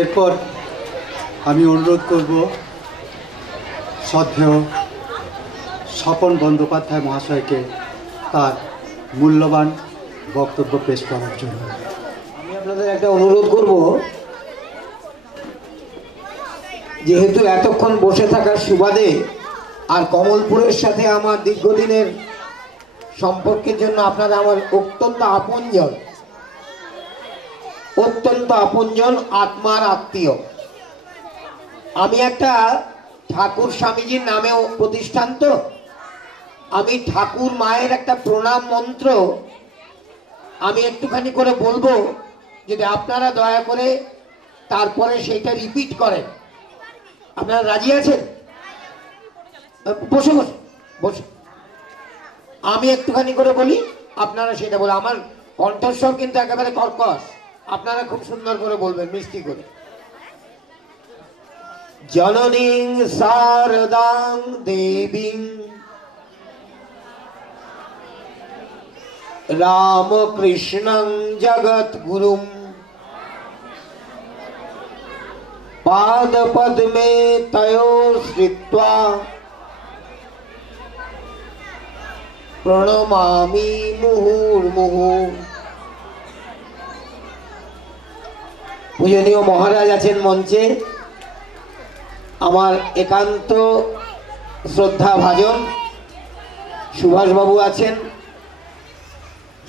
এরপর আমি অনুরোধ করব শ্রদ্ধেয় স্বপন বন্দ্যোপাধ্যায় মহাশয়কে তার মূল্যবান বক্তব্য পেশ করার জন্য। আমি আপনাদের একটা অনুরোধ করব, যেহেতু এতক্ষণ বসে থাকার সুবাদে আর কমলপুরের সাথে আমার দীর্ঘদিনের সম্পর্কের জন্য আপনারা আমার অত্যন্ত আপনজন, আত্মার আত্মীয়। আমি একটা ঠাকুর স্বামীজির নামেও প্রতিষ্ঠান, তো আমি ঠাকুর মায়ের একটা প্রণাম মন্ত্র আমি একটুখানি করে বলবো, যদি আপনারা দয়া করে তারপরে সেইটা রিপিট করেন। আপনারা রাজি আছেন? বসে বসে বসে আমি একটুখানি করে বলি, আপনারা সেটা বলে। আমার কণ্ঠস্বর কিন্তু একেবারে কর্কশ, আপনারা খুব সুন্দর করে বলবেন, মিষ্টি করে। জননীং শারদাং দেবীং রামকৃষ্ণং জগদ্গুরুম পাদপদ্মে তয়োশ্রিত্বা প্রণমামি মুহুর্মুহু। পূজনীয় মহারাজ আছেন মঞ্চে, আমার একান্ত শ্রদ্ধা ভাজন সুভাষবাবু আছেন,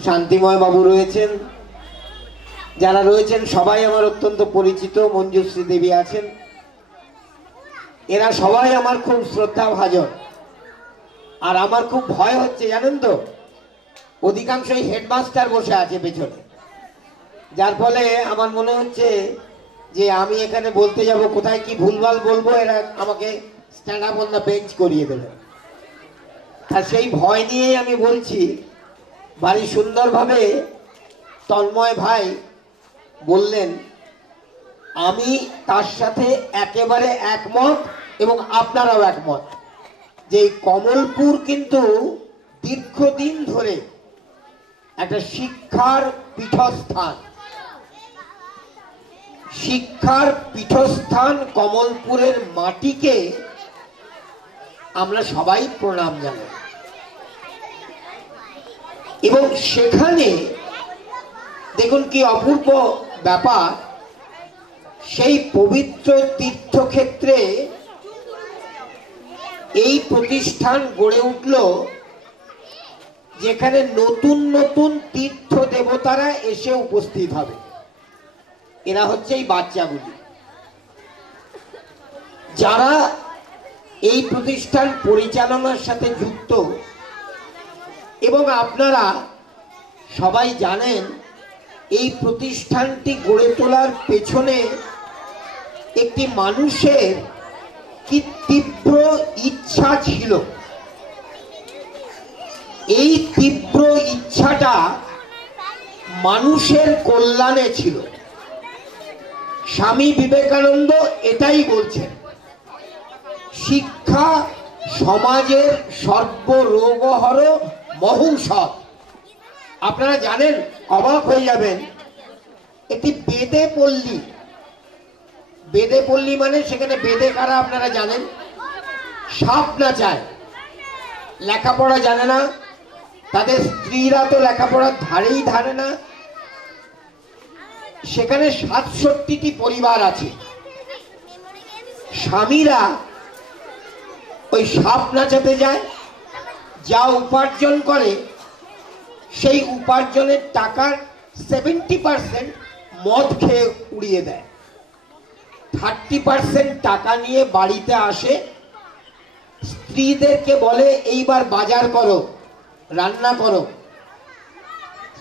শান্তিময় বাবু রয়েছেন, যারা রয়েছেন সবাই আমার অত্যন্ত পরিচিত। মঞ্জুশ্রী দেবী আছেন, এরা সবাই আমার খুব শ্রদ্ধা ভাজন। আর আমার খুব ভয় হচ্ছে জানেন তো, অধিকাংশই হেডমাস্টার বসে আছে পেছনে, যার ফলে আমার মনে হচ্ছে যে আমি এখানে বলতে যাব, কোথায় কি ভুলভাল বলবো, এরা আমাকে stand up on the bench করিয়ে দেবে। আর সেই ভয় নিয়েই আমি বলছি। ভারী সুন্দরভাবে তন্ময় ভাই বললেন, আমি তার সাথে একেবারে একমত, এবং আপনারাও একমত, যে কমলপুর কিন্তু দীর্ঘদিন ধরে একটা শিক্ষার পীঠস্থান। শিক্ষার পীঠস্থান কমলপুরের মাটিকে আমরা সবাই প্রণাম জানাই, এবং সেখানে দেখুন কি অপূর্ব ব্যাপার, সেই পবিত্র তীর্থক্ষেত্রে এই প্রতিষ্ঠান গড়ে উঠল, যেখানে নতুন নতুন তীর্থ দেবতারা এসে উপস্থিত হবে। এরা হচ্ছে এই বাচ্চাগুলি, যারা এই প্রতিষ্ঠান পরিচালনার সাথে যুক্ত। এবং আপনারা সবাই জানেন, এই প্রতিষ্ঠানটি গড়ে তোলার পেছনে একটি মানুষের কি তীব্র ইচ্ছা ছিল। এই তীব্র ইচ্ছাটা মানুষের কল্যাণে ছিল। স্বামী বিবেকানন্দ এটাই বলছেন, শিক্ষা সমাজের সর্বরোগহর মহৌষধ। আপনারা জানেন, অবাক হয়ে যাবেন, একটি বেদে পল্লী। বেদে পল্লী মানে সেখানে বেদে কারা আপনারা জানেন? সাপ নাচায়, লেখাপড়া জানে না, তাদের স্ত্রীরা তো লেখাপড়ার ধারেই ধারে না। সেখানে ৬৭টি পরিবার আছে। স্বামীরা ওই সাপ নাচাতে যায়, যা উপার্জন করে সেই উপার্জনের টাকার 70% মদ খেয়ে উড়িয়ে দেয়। 30% টাকা নিয়ে বাড়িতে আসে, স্ত্রীদেরকে বলে এইবার বাজার করো, রান্না করো।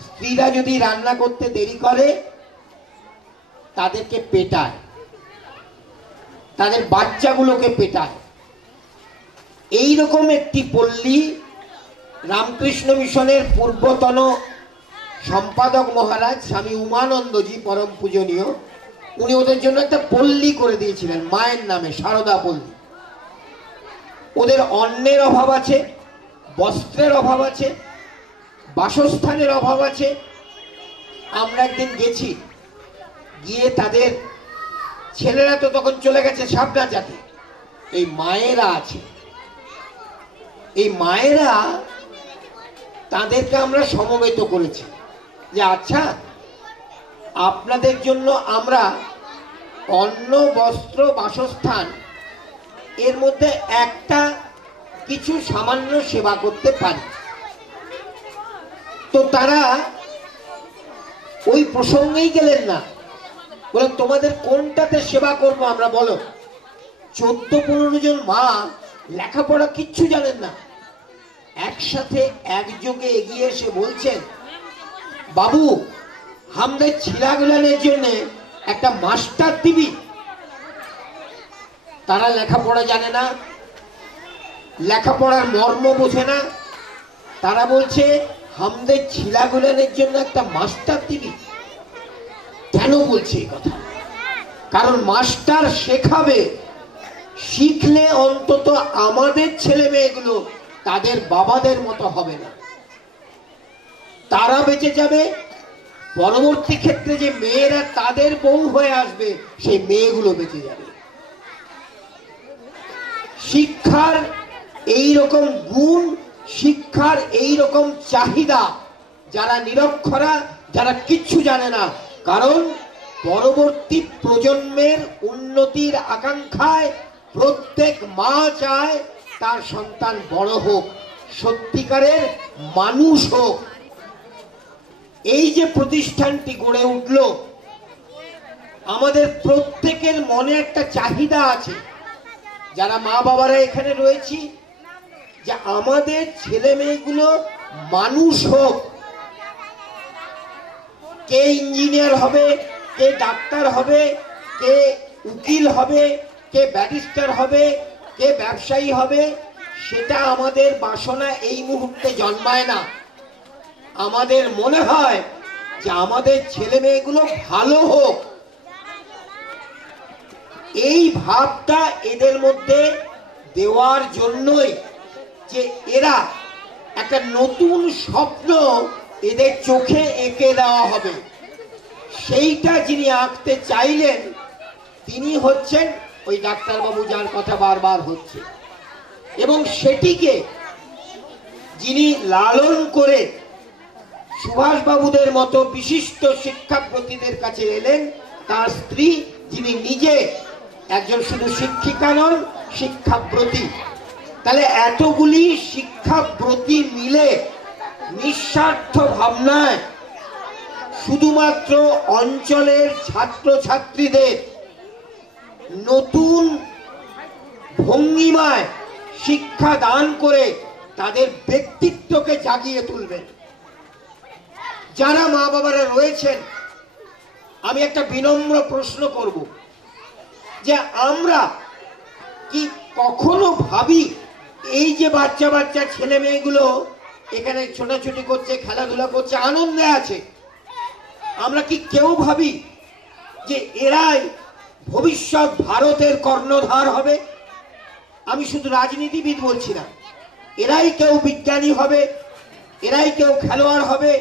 স্ত্রীরা যদি রান্না করতে দেরি করে তাদেরকে পেটায়, তাদের বাচ্চাগুলোকে পেটায়। এইরকম একটি পল্লী রামকৃষ্ণ মিশনের পূর্বতন সম্পাদক মহারাজ স্বামী উমানন্দজি, পরম পূজনীয়, উনি ওদের জন্য একটা পল্লী করে দিয়েছিলেন মায়ের নামে, সারদা পল্লী। ওদের অন্নের অভাব আছে, বস্ত্রের অভাব আছে, বাসস্থানের অভাব আছে। আমরা একদিন গেছি, গিয়ে তাদের ছেলেরা তো তখন চলে গেছে সাবনা জাতি, এই মায়েরা আছে, এই মায়েরা তাদেরকে আমরা সমবেত করেছি যে আচ্ছা আপনাদের জন্য আমরা অন্ন বস্ত্র বাসস্থান এর মধ্যে একটা কিছু সামান্য সেবা করতে পারি। তো তারা ওই প্রসঙ্গেই গেলেন না, বলে তোমাদের কোনটাতে সেবা করব আমরা, বলো। 14-15 জন মা লেখাপড়া কিচ্ছু জানেন না, একসাথে একযোগে এগিয়ে এসে বলছেন বাবু আমাদের ছিলাগুলানের জন্য একটা মাস্টার দিবি। তারা লেখাপড়া জানে না, লেখাপড়ার মর্ম বোঝে না, তারা বলছে আমাদের ছিলাগুলানের জন্য একটা মাস্টার দিবি। কেন বলছে এই কথা? কারণ মাস্টার শেখাবে, শিখলে অন্তত আমাদের ছেলে মেয়েগুলো তাদের বাবাদের মতো হবে না, তারা বেঁচে যাবে। পরবর্তী ক্ষেত্রে যে মেয়েরা তাদের বউ হয়ে আসবে সেই মেয়েগুলো বেঁচে যাবে। শিক্ষার এই রকম গুণ, শিক্ষার এই রকম চাহিদা যারা নিরক্ষরা, যারা কিচ্ছু জানে না, কারণ পরবর্তী প্রজন্মের উন্নতির আকাঙ্ক্ষায় প্রত্যেক মা চায় তার সন্তান বড় হোক, সত্যিকারের মানুষ হোক। এই যে প্রতিষ্ঠানটি গড়ে উঠল, আমাদের প্রত্যেকের মনে একটা চাহিদা আছে যারা মা বাবারা এখানে রয়েছি, যে আমাদের ছেলে মেয়েগুলো মানুষ হোক। কে ইঞ্জিনিয়ার হবে, কে ডাক্তার হবে, কে উকিল হবে, কে ব্যারিস্টার হবে, কে ব্যবসায়ী হবে, সেটা আমাদের বাসনা এই মুহূর্তে জন্মায় না। আমাদের মনে হয় যে আমাদের ছেলে মেয়েগুলো ভালো হোক। এই ভাবটা এদের মধ্যে দেওয়ার জন্যই যে এরা একটা নতুন স্বপ্ন এদের চোখে এঁকে দেওয়া হবে, সেইটা যিনি আঁকতে চাইলেন তিনি হচ্ছেন ওই ডাক্তারবাবু যার কথা বারবার হচ্ছে, এবং সেটিকে যিনি লালন করে সুভাষবাবুদের মতো বিশিষ্ট শিক্ষাপ্রতিদের কাছে এলেন, তার স্ত্রী যিনি নিজে একজন শুধু শিক্ষিকা নন, শিক্ষাব্রতী। তাহলে এতগুলি শিক্ষাব্রতী মিলে নিঃস্বার্থ ভাবনায় শুধুমাত্র অঞ্চলের ছাত্রছাত্রীদের নতুন ভঙ্গিমায় শিক্ষা দান করে তাদের ব্যক্তিত্বকে জাগিয়ে তুলবেন। যারা মা বাবারা রয়েছেন, আমি একটা বিনম্র প্রশ্ন করব যে আমরা কি কখনো ভাবি এই যে বাচ্চা বাচ্চা ছেলে মেয়েগুলো এখানে ছোটাছুটি করছে, খেলাধুলা করছে, আনন্দে আছে, আমরা কি কেউ ভাবি যে এরাই ভবিষ্যৎ ভারতের কর্ণধার হবে? আমি শুধু রাজনীতিবিদ বলছি না, এরাই কেউ বিজ্ঞানী হবে, এরাই কেউ খেলোয়াড় হবে,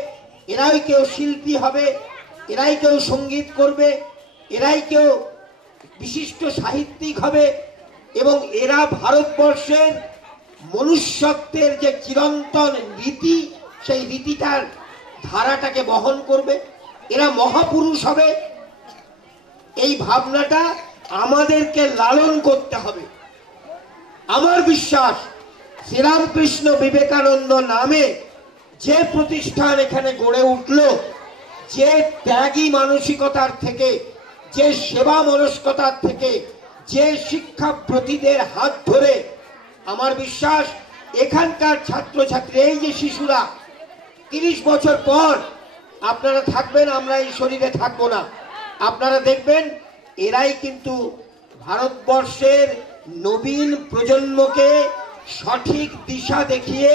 এরাই কেউ শিল্পী হবে, এরাই কেউ সঙ্গীত করবে, এরাই কেউ বিশিষ্ট সাহিত্যিক হবে, এবং এরা ভারতবর্ষের মনুষ্যত্বের যে চিরন্তন রীতি, সেই রীতিটার ধারাটাকে বহন করবে, এরা মহাপুরুষ হবে। এই ভাবনাটা আমাদেরকে লালন করতে হবে। আমার বিশ্বাস শ্রীরামকৃষ্ণ বিবেকানন্দ নামে যে প্রতিষ্ঠান এখানে গড়ে উঠল, যে ত্যাগী মানসিকতার থেকে, যে সেবা মনস্কতার থেকে, যে শিক্ষাপ্রতিদের হাত ধরে, আমার বিশ্বাস এখানকার ছাত্রছাত্রী, এই যে শিশুরা 30 বছর পর আপনারা থাকবেন, আমরা এই শরীরে থাকবো না, আপনারা দেখবেন এরাই কিন্তু ভারতবর্ষের নবীন প্রজন্মকে সঠিক দিশা দেখিয়ে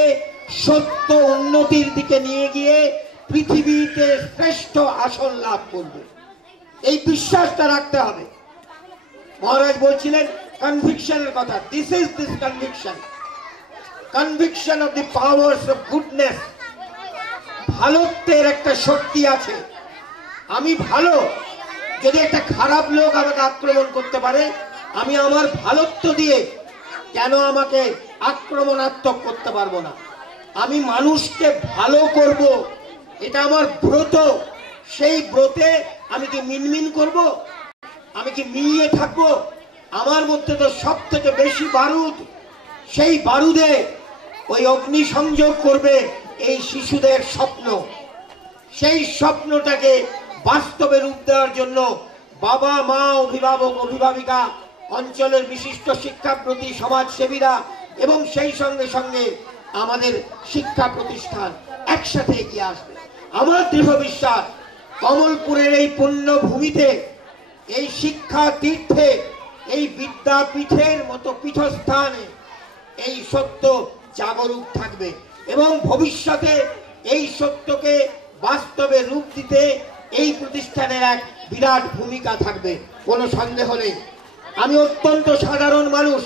সত্য উন্নতির দিকে নিয়ে গিয়ে পৃথিবীতে শ্রেষ্ঠ আসন লাভ করবে। এই বিশ্বাসটা রাখতে হবে। মহারাজ বলছিলেন কনভিকশনের কথা, this is this conviction of the powers of goodness. ভালোত্বের একটা শক্তি আছে। আমি ভালো, যদি একটা খারাপ লোক আমাকে আক্রমণ করতে পারে, আমি আমার ভালোত্ব দিয়ে কেন আমাকে আক্রমণাত্মক করতে পারবো না? আমি মানুষকে ভালো করব, এটা আমার ব্রত। সেই ব্রতে আমি কি মিনমিন করব? আমি কি মিলিয়ে থাকবো? আমার মধ্যে তো সব থেকে বেশি বারুদ। সেই বারুদে ওই অগ্নি সংযোগ করবে এই শিশুদের স্বপ্ন। সেই স্বপ্নটাকে বাস্তবে রূপ দেওয়ার জন্য বাবা মা, অভিভাবক অভিভাবিকা, অঞ্চলের বিশিষ্ট শিক্ষাপ্রতি সমাজসেবীরা এবং সেই সঙ্গে সঙ্গে আমাদের শিক্ষা প্রতিষ্ঠান একসাথে এগিয়ে আসবে। আমার দৃঢ় বিশ্বাস, কমলপুরের এই পুণ্য ভূমিতে, এই শিক্ষা তীর্থে, এই বিদ্যাপীঠের মতো পীঠস্থানে এই সত্য জাগরুক থাকবে এবং ভবিষ্যতে এই সত্যকে বাস্তবে রূপ দিতে এই প্রতিষ্ঠানের এক বিরাট ভূমিকা থাকবে, কোনো সন্দেহ নেই। আমি অত্যন্ত সাধারণ মানুষ,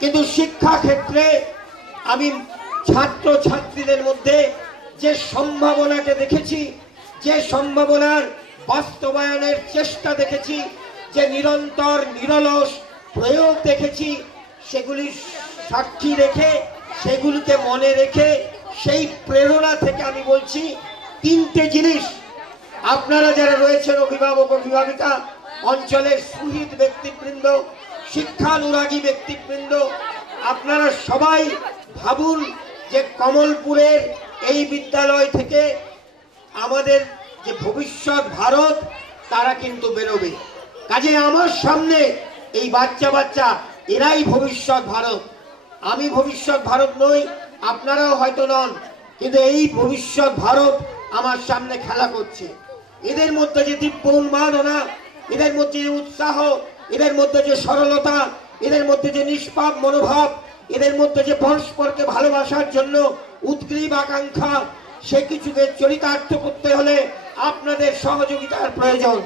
কিন্তু শিক্ষা ক্ষেত্রে আমি ছাত্র ছাত্রীদের মধ্যে যে সম্ভাবনাকে দেখেছি, যে সম্ভাবনার বাস্তবায়নের চেষ্টা দেখেছি, যে নিরন্তর নিরলস প্রয়োগ দেখেছি, সেগুলি সাক্ষী রেখে, সেগুলিকে মনে রেখে, সেই প্রেরণা থেকে আমি বলছি তিনটে জিনিস। আপনারা যারা রয়েছেন, অভিভাবক অভিভাবিকা, অঞ্চলের সুহৃদ ব্যক্তিবৃন্দ, শিক্ষানুরাগী ব্যক্তিবৃন্দ, আপনারা সবাই ভাবুন যে কমলপুরের এই বিদ্যালয় থেকে আমাদের যে ভবিষ্যৎ ভারত, তারা কিন্তু বেরোবে। কাজে আমার সামনে এই বাচ্চা বাচ্চা, এরাই ভবিষ্যৎ ভারত। আমি ভবিষ্যৎ ভারত নই, আপনারাও হয়তো নন, কিন্তু এই ভবিষ্যৎ ভারত আমার সামনে খেলা করছে। এদের মধ্যে যে দিব্য উন্মাদনা, এদের মধ্যে যে উৎসাহ, এদের মধ্যে যে সরলতা, এদের মধ্যে যে নিষ্পাপ মনোভাব, এদের মধ্যে যে পরস্পরকে ভালোবাসার জন্য উদ্গ্রীব আকাঙ্ক্ষা, সে কিছুকে চরিতার্থ করতে হলে আপনাদের সহযোগিতার প্রয়োজন।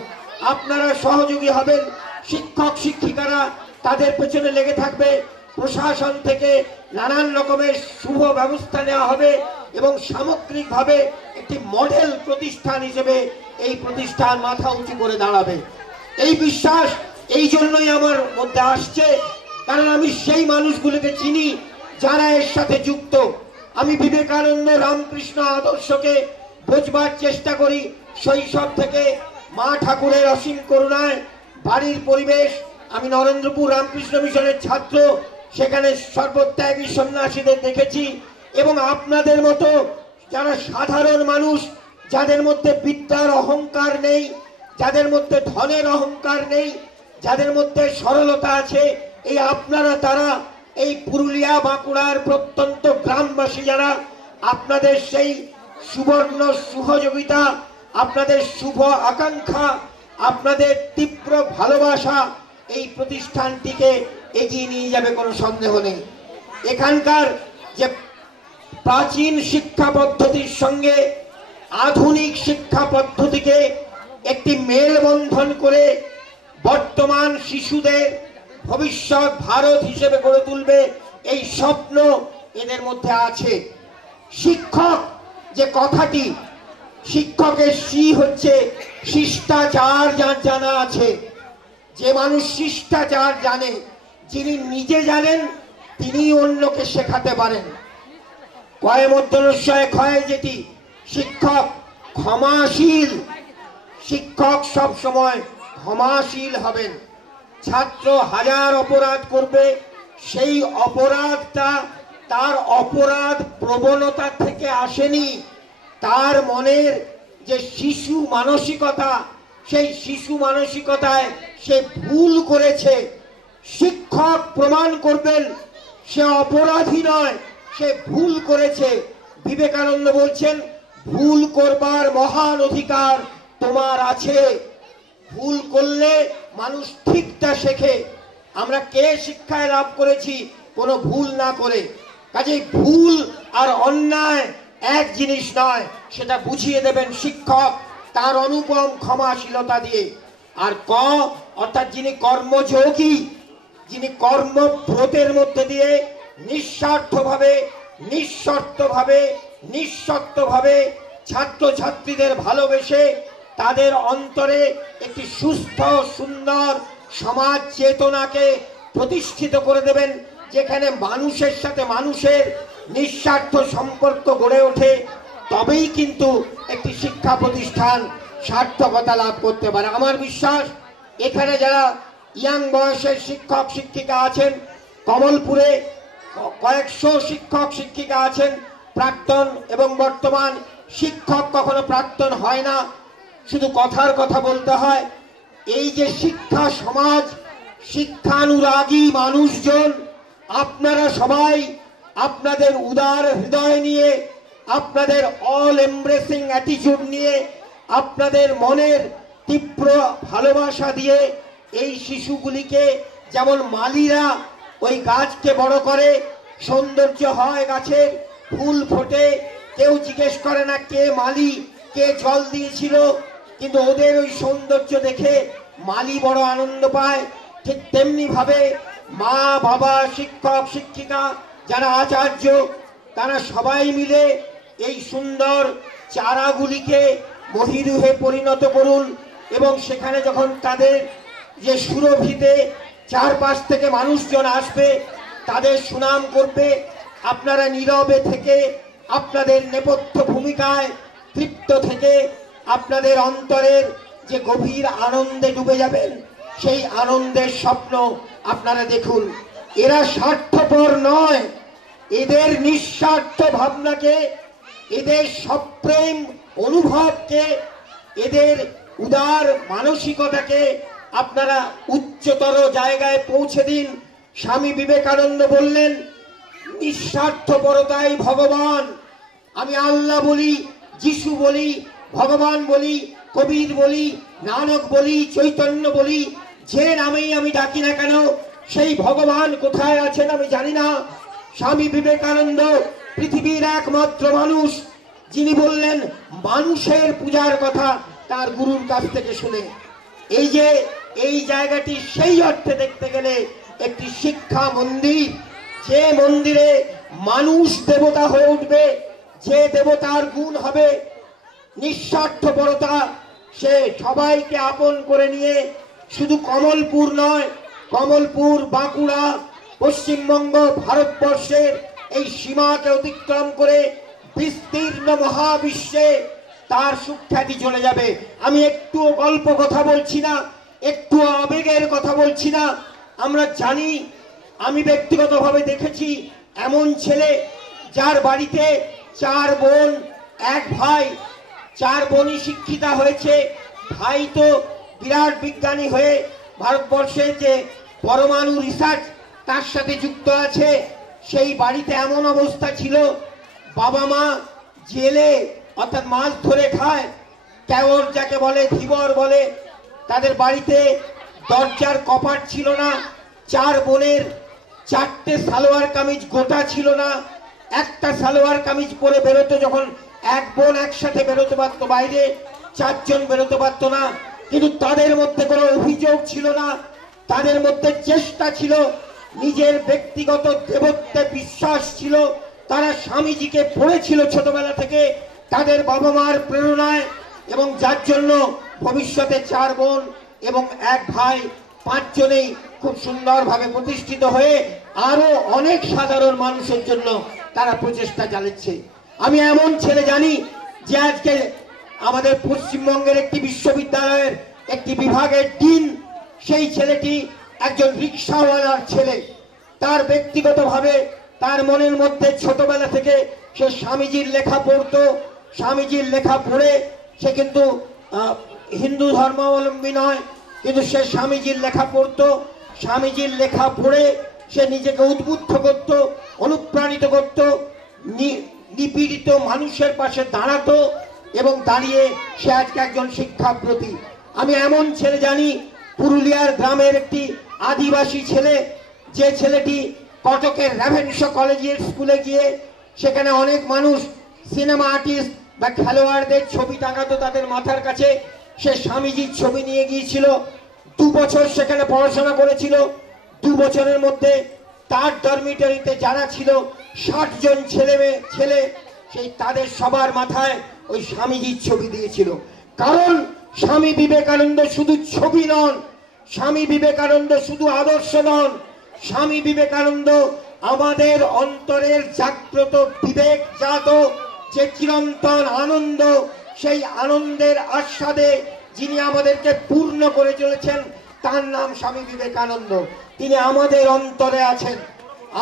আপনারা সহযোগী হবেন, শিক্ষক শিক্ষিকারা তাদের পেছনে লেগে থাকবে, প্রশাসন থেকে নানান রকমের শুভ ব্যবস্থা নেওয়া হবে এবং সামগ্রিকভাবে একটি মডেল প্রতিষ্ঠান হিসেবে এই প্রতিষ্ঠান মাথা উঁচু করে দাঁড়াবে। এই বিশ্বাস এই জন্যই আমার মধ্যে আসছে, কারণ আমি সেই মানুষগুলোকে চিনি যারা এর সাথে যুক্ত। আমি বিবেকানন্দ রামকৃষ্ণ আদর্শকে বোঝবার চেষ্টা করি শৈশব থেকে। মা ঠাকুরের অসীম করুণায় বাড়ির পরিবেশ, আমি নরেন্দ্রপুর রামকৃষ্ণ মিশনের ছাত্র, সেখানে সর্বত্যাগী সন্ন্যাসীদের দেখেছি এবং আপনাদের মতো যারা সাধারণ মানুষ, যাদের মধ্যে বিদ্যার অহংকার নেই, যাদের মধ্যে ধনের অহংকার নেই, যাদের মধ্যে সরলতা আছে, এই আপনারা তারা এই পুরুলিয়া বাঁকুড়ার প্রত্যন্ত গ্রামবাসী যারা, আপনাদের সেই সুবর্ণ সহযোগিতা, আপনাদের শুভ আকাঙ্ক্ষা, আপনাদের তীব্র ভালোবাসা এই প্রতিষ্ঠানটিকে এগিয়ে নিয়ে যাবে, কোনো সন্দেহ নেই। এখানকার যে প্রাচীন শিক্ষা পদ্ধতির সঙ্গে আধুনিক শিক্ষা পদ্ধতিকে একটি মেলবন্ধন করে বর্তমান শিশুদের ভবিষ্যৎ ভারত হিসেবে গড়ে তুলবে, এই স্বপ্ন এদের মধ্যে আছে। শিক্ষক যে কথাটি, শিক্ষকের শি হচ্ছে শিষ্টাচার, যার জানা আছে। যে মানুষ শিষ্টাচার জানে, যিনি নিজে জানেন, তিনি অন্যকে শেখাতে পারেন। কয় মধ্যনস্বয় ক্ষয় যেটি, শিক্ষক ক্ষমাশীল। শিক্ষক সব সময় ক্ষমাশীল হবেন। ছাত্র হাজার অপরাধ করবে, সেই অপরাধটা তার অপরাধ প্রবণতা থেকে আসেনি, তার মনের যে শিশু মানসিকতা, সেই শিশু মানসিকতায় সে ভুল করেছে। শিক্ষক প্রমাণ করবেন সে অপরাধী নয়, সে ভুল করেছে। বিবেকানন্দ বলছেন, ভুল করবার মহান অধিকার তোমার আছে। ভুল করলে মানুষ ঠিকটা শেখে। আমরা কে শিক্ষায় লাভ করেছি কোনো ভুল না করে? কাজেই ভুল আর অন্যায় এক জিনিস নয়, সেটা বুঝিয়ে দেবেন শিক্ষক তার অনুপম ক্ষমাশীলতা দিয়ে। আর ক অর্থাৎ যিনি কর্মযোগী, যিনি কর্মব্রতের মধ্যে দিয়ে নিঃস্বার্থভাবে, নিঃশর্তভাবে, নিঃশর্তভাবে ছাত্র ছাত্রীদের ভালোবেসে তাদের অন্তরে একটি সুস্থ সুন্দর সমাজ চেতনাকে প্রতিষ্ঠিত করে দেবেন, যেখানে মানুষের সাথে মানুষের নিঃস্বার্থ সম্পর্ক গড়ে ওঠে। তবেই কিন্তু একটি শিক্ষা প্রতিষ্ঠান সার্থকতা লাভ করতে পারে। আমার বিশ্বাস এখানে যারা ইয়াং বয়সের শিক্ষক শিক্ষিকা আছেন, কমলপুরে কয়েকশো শিক্ষক শিক্ষিকা আছেন, প্রাক্তন এবং বর্তমান। শিক্ষক কখনো প্রাক্তন হয় না, শুধু কথার কথা বলতে হয়। এই যে শিক্ষা সমাজ, শিক্ষানুরাগী মানুষজন, আপনারা সবাই আপনাদের উদার হৃদয় নিয়ে, আপনাদের অল এমব্রেসিং অ্যাটিটিউড নিয়ে, আপনাদের মনের তীব্র ভালোবাসা দিয়ে এই শিশুগুলিকে, যেমন মালিরা ওই গাছকে বড় করে, সৌন্দর্য হয় গাছের, ফুল ফোটে, কেউ জিজ্ঞেস করে না কে মালি, কে জল দিয়েছিল, কিন্তু ওদের ওই সৌন্দর্য দেখে মালি বড় আনন্দ পায়। ঠিক তেমনি ভাবে মা বাবা, শিক্ষক শিক্ষিকা, যারা আচার্য, তারা সবাই মিলে এই সুন্দর চারাগুলিকে মহিরুহে পরিণত করুন। এবং সেখানে যখন তাদের যে সুরভিতে চারপাশ থেকে মানুষজন আসবে, তাদের সুনাম করবে, আপনারা নীরবে থেকে আপনাদের নেপথ্য ভূমিকায় তৃপ্ত থেকে আপনাদের অন্তরের যে গভীর আনন্দে ডুবে যাবেন, সেই আনন্দের স্বপ্ন আপনারা দেখুন। এরা স্বার্থপর নয়, এদের নিঃস্বার্থ ভাবনাকে, এদের সপ্রেম অনুভবকে, এদের উদার মানসিকতাকে আপনারা উচ্চতর জায়গায় পৌঁছে দিন। স্বামী বিবেকানন্দ বললেন, নিঃস্বার্থপরতাই ভগবান। আমি আল্লাহ বলি, যিশু বলি, ভগবান বলি, কবির বলি, নানক বলি, চৈতন্য বলি, যে নামেই আমি ডাকি না কেন, সেই ভগবান কোথায় আছেন আমি জানি না। স্বামী বিবেকানন্দ পৃথিবীর একমাত্র মানুষ যিনি বললেন মানুষের পূজার কথা তার গুরুর কাছ থেকে শুনে। এই যে এই জায়গাটি সেই অর্থে দেখতে গেলে একটি শিক্ষা মন্দির, যে মন্দিরে মানুষ দেবতা হয়ে উঠবে, যে দেবতার গুণ হবে নিঃস্বার্থপরতা, সে সবাইকে আপন করে নিয়ে শুধু কমলপুর নয়, কমলপুর, বাঁকুড়া, পশ্চিমবঙ্গ, ভারতবর্ষের এই সীমাকে অতিক্রম করে বিস্তীর্ণ মহাবিশ্বে তার সুখ্যাতি চলে যাবে। আমি একটুও গল্প কথা বলছি না, একটু আবেগের কথা বলছি না। আমরা জানি, আমি ব্যক্তিগতভাবে দেখেছি এমন ছেলে যার বাড়িতে 4 বোন 1 ভাই, 4 বোনই শিক্ষিতা হয়েছে, ভাই তো বিরাট বিজ্ঞানী হয়ে ভারতবর্ষের যে পরমাণু রিসার্চ তার সাথে যুক্ত আছে। সেই বাড়িতে এমন অবস্থা ছিল, বাবা মা জেলে অর্থাৎ মাছ ধরে খায়, কেওর যাকে বলে, ধীবর বলে। তাদের বাড়িতে দরজার কপাট ছিল না, 4 বোনের 4টে সালোয়ার কামিজ গোটা ছিল না। একটা সালোয়ার কামিজ পরে বেরোতো, যখন 1 বোন একসাথে বেরোতে পারতো বাইরে, 4 জন বেরোতে পারতো না। কিন্তু তাদের মধ্যে কোনো অভিযোগ ছিল না, তাদের মধ্যে চেষ্টা ছিল, নিজের ব্যক্তিগত দেবত্বে বিশ্বাস ছিল। তারা স্বামীজিকে পড়েছিল ছোটবেলা থেকে তাদের বাবা মার প্রেরণায়, এবং যার জন্য ভবিষ্যতে 4 বোন এবং 1 ভাই, 5 জনেই খুব সুন্দরভাবে প্রতিষ্ঠিত হয়ে আরো অনেক সাধারণ মানুষের জন্য তারা প্রচেষ্টা চালাচ্ছে। আমি এমন ছেলে জানি যে আজকে আমাদের পশ্চিমবঙ্গের একটি বিশ্ববিদ্যালয়ের একটি বিভাগের ডিন, সেই ছেলেটি একজন রিক্সাওয়ালার ছেলে। তার ব্যক্তিগতভাবে তার মনের মধ্যে ছোটবেলা থেকে সে স্বামীজির লেখা পড়তো, স্বামীজির লেখা পড়ে সে কিন্তু হিন্দু ধর্মাবলম্বী নয়, কিন্তু সে স্বামীজির লেখা পড়তো, স্বামীজির লেখা পড়ে সে নিজেকে উদ্বুদ্ধ করত, অনুপ্রাণিত করত, নিপীড়িত মানুষের পাশে দাঁড়াতো, এবং দাঁড়িয়ে সে আজকে একজন শিক্ষাব্রতী। আমি এমন ছেলে জানি, পুরুলিয়ার গ্রামের একটি আদিবাসী ছেলে, যে ছেলেটি কটকের রেভেনশা কলেজিয়েট স্কুলে গিয়ে সেখানে অনেক মানুষ সিনেমা আর্টিস্ট বা খেলোয়াড়দের ছবি টাঙাতো তাদের মাথার কাছে, সে স্বামীজির ছবি নিয়ে গিয়েছিল। 2 বছর সেখানে পড়াশোনা করেছিল। 2 বছরের মধ্যে তার ডরমিটরিতে যারা ছিল 60 জন ছেলে, সেই তাদের সবার মাথায় ওই স্বামীজির ছবি দিয়েছিল। কারণ স্বামী বিবেকানন্দ শুধু ছবি নন, স্বামী বিবেকানন্দ শুধু আদর্শ নন, স্বামী বিবেকানন্দ আমাদের অন্তরের জাগ্রত বিবেকজাত যে চিরন্তন আনন্দ, সেই আনন্দের আস্বাদে যিনি আমাদেরকে পূর্ণ করে চলেছেন, তার নাম স্বামী বিবেকানন্দ। তিনি আমাদের অন্তরে আছেন।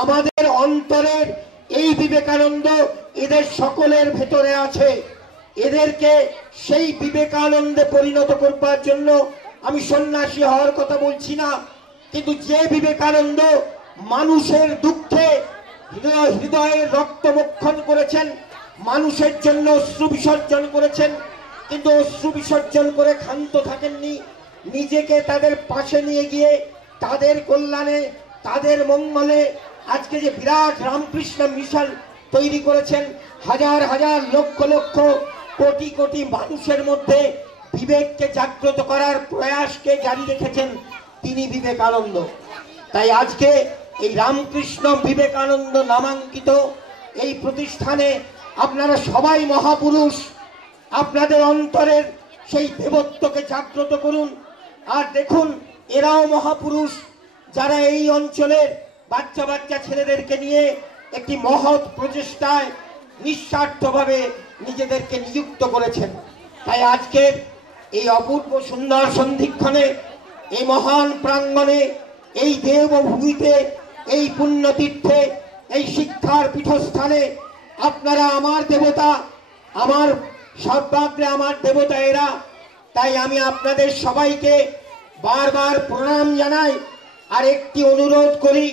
আমাদের অন্তরের এই বিবেকানন্দ এদের সকলের ভেতরে আছে। এদেরকে সেই বিবেকানন্দে পরিণত করবার জন্য আমি সন্ন্যাসী হওয়ার কথা বলছি না, কিন্তু যে বিবেকানন্দ মানুষের দুঃখে হৃদয়ের রক্তমক্ষণ করেছেন, মানুষের জন্য অশ্রু বিসর্জন করেছেন, কিন্তু অশ্রু বিসর্জন করে ক্ষান্ত থাকেননি, নিজেকে তাদের পাশে নিয়ে গিয়ে তাদের কল্যাণে, তাদের মঙ্গলে আজকে যে বিরাট রামকৃষ্ণ মিশন তৈরি করেছেন, হাজার হাজার লক্ষ লক্ষ কোটি কোটি মানুষের মধ্যে বিবেককে জাগ্রত করার প্রয়াসকে জারি রেখেছেন, তিনি বিবেকানন্দ। তাই আজকে এই রামকৃষ্ণ বিবেকানন্দ নামাঙ্কিত এই প্রতিষ্ঠানে আপনারা সবাই মহাপুরুষ, আপনাদের অন্তরের সেই দেবত্বকে জাগ্রত করুন। আর দেখুন, এরাও মহাপুরুষ, যারা এই অঞ্চলের বাচ্চা বাচ্চা ছেলেদেরকে নিয়ে একটি মহৎ প্রচেষ্টায় নিঃস্বার্থভাবে নিজেদেরকে নিযুক্ত করেছেন। তাই আজকের এই অপূর্ব সুন্দর সন্ধিক্ষণে, এই মহান প্রাঙ্গণে, এই দেবভূমিতে, এই পুণ্যতীর্থে, এই শিক্ষার পীঠস্থানে আপনারা আমার দেবতা, আমার সর্বাগ্রে আমার দেবতা এরা। তাই আমি আপনাদের সবাইকে বারবার প্রণাম জানাই। আর একটি অনুরোধ করি,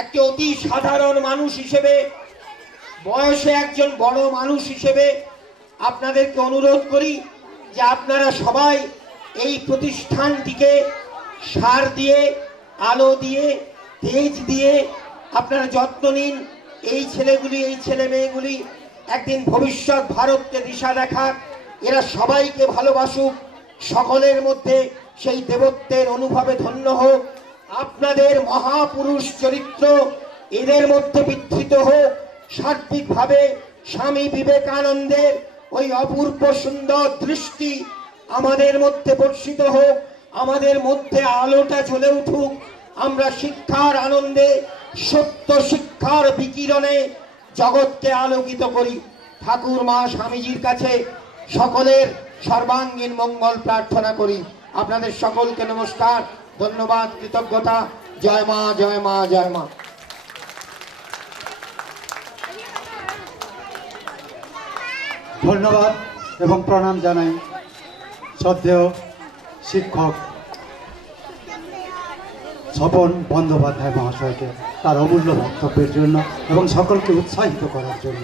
একটি অতি সাধারণ মানুষ হিসেবে, বয়সে একজন বড় মানুষ হিসেবে আপনাদেরকে অনুরোধ করি যে আপনারা সবাই এই প্রতিষ্ঠানটিকে সার দিয়ে, আলো দিয়ে, তেজ দিয়ে আপনারা যত্ন নিন। এই ছেলেগুলি, এই ছেলে মেয়েগুলি একদিন ভবিষ্যৎ ভারতকে দিশা দেখাক, এরা সবাইকে ভালোবাসুক, সকলের মধ্যে সেই দেবত্বের অনুভবে ধন্য হোক। আপনাদের মহাপুরুষ চরিত্র এদের মধ্যে বিধৃত হোক। সার্বিকভাবে স্বামী বিবেকানন্দের ওই অপূর্ব সুন্দর দৃষ্টি আমাদের মধ্যে বর্ষিত হোক, আমাদের মধ্যে আলোটা জ্বলে উঠুক। আমরা শিক্ষার আনন্দে, সত্য শিক্ষার বিকিরণে জগৎকে আলোকিত করি। ঠাকুর মা স্বামীজির কাছে সকলের সর্বাঙ্গীন মঙ্গল প্রার্থনা করি। আপনাদের সকলকে নমস্কার, ধন্যবাদ, কৃতজ্ঞতা। জয় মা, জয় মা, জয় মা। ধন্যবাদ এবং প্রণাম জানাই শ্রদ্ধেয় শিক্ষক স্বপন বন্দ্যোপাধ্যায় মহাশয়কে তার অমূল্য বক্তব্যের জন্য এবং সকলকে উৎসাহিত করার জন্য।